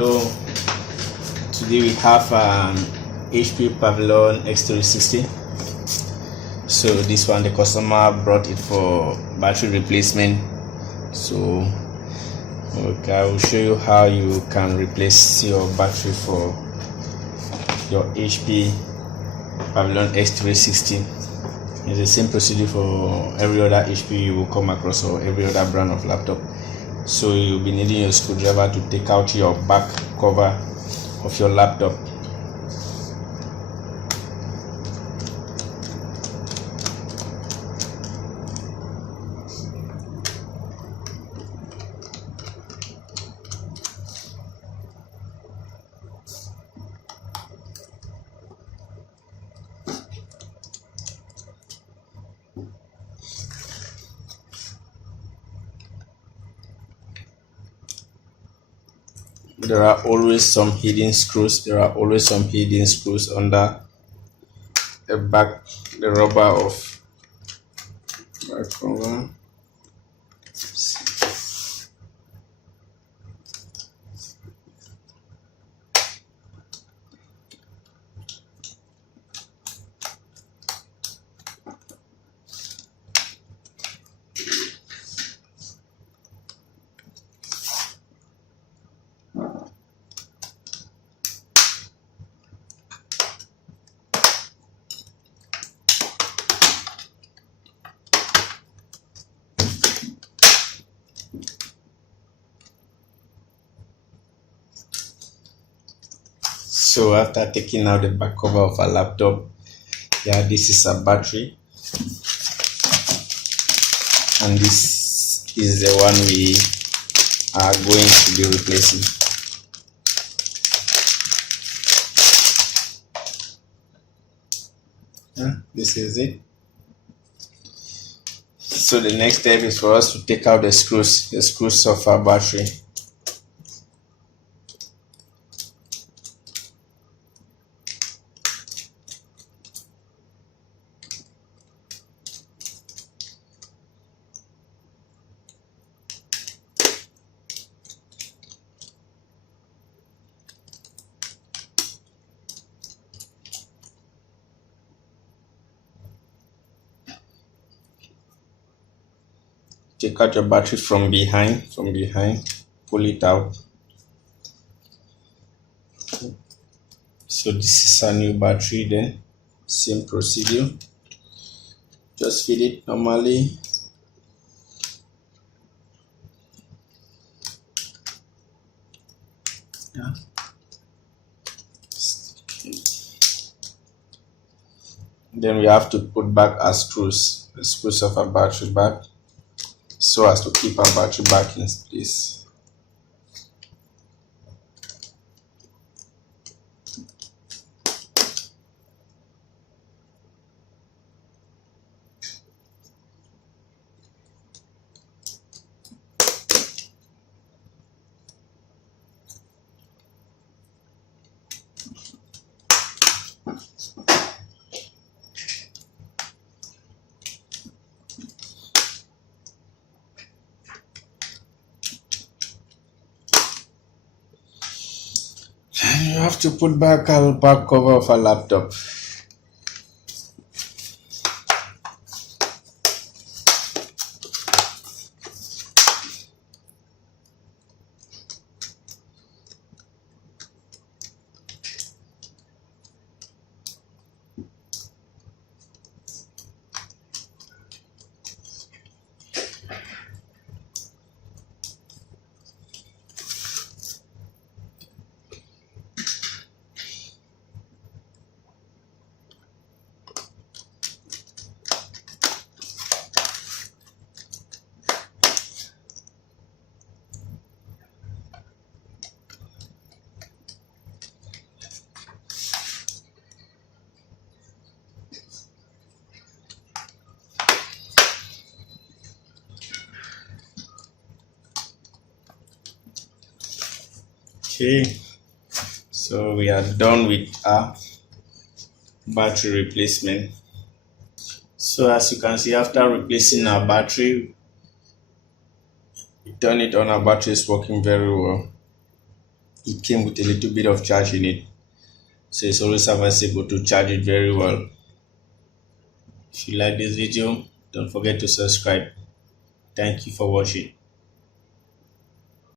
Hello, today we have HP Pavilion X360. So this one the customer brought it for battery replacement. So okay, I will show you how you can replace your battery for your HP Pavilion X360. It's the same procedure for every other HP you will come across or every other brand of laptop. So you'll be needing your screwdriver to take out your back cover of your laptop. There are always some hidden screws. Under the rubber of back cover. So after taking out the back cover of a laptop, yeah, this is a battery, and this is the one we are going to be replacing. This is it. So the next step is for us to take out the screws of our battery. Take out your battery from behind, pull it out. So this is a new battery. Then same procedure, just feed it normally. Yeah. Then we have to put back our screws, the screws of our battery back, so as to keep our battery back in place. You have to put back our back cover of a laptop. Okay, so we are done with our battery replacement. So as you can see, after replacing our battery, we turn it on, our battery is working very well. it came with a little bit of charge in it, so it's always advisable to charge it very well. If you like this video, don't forget to subscribe. Thank you for watching.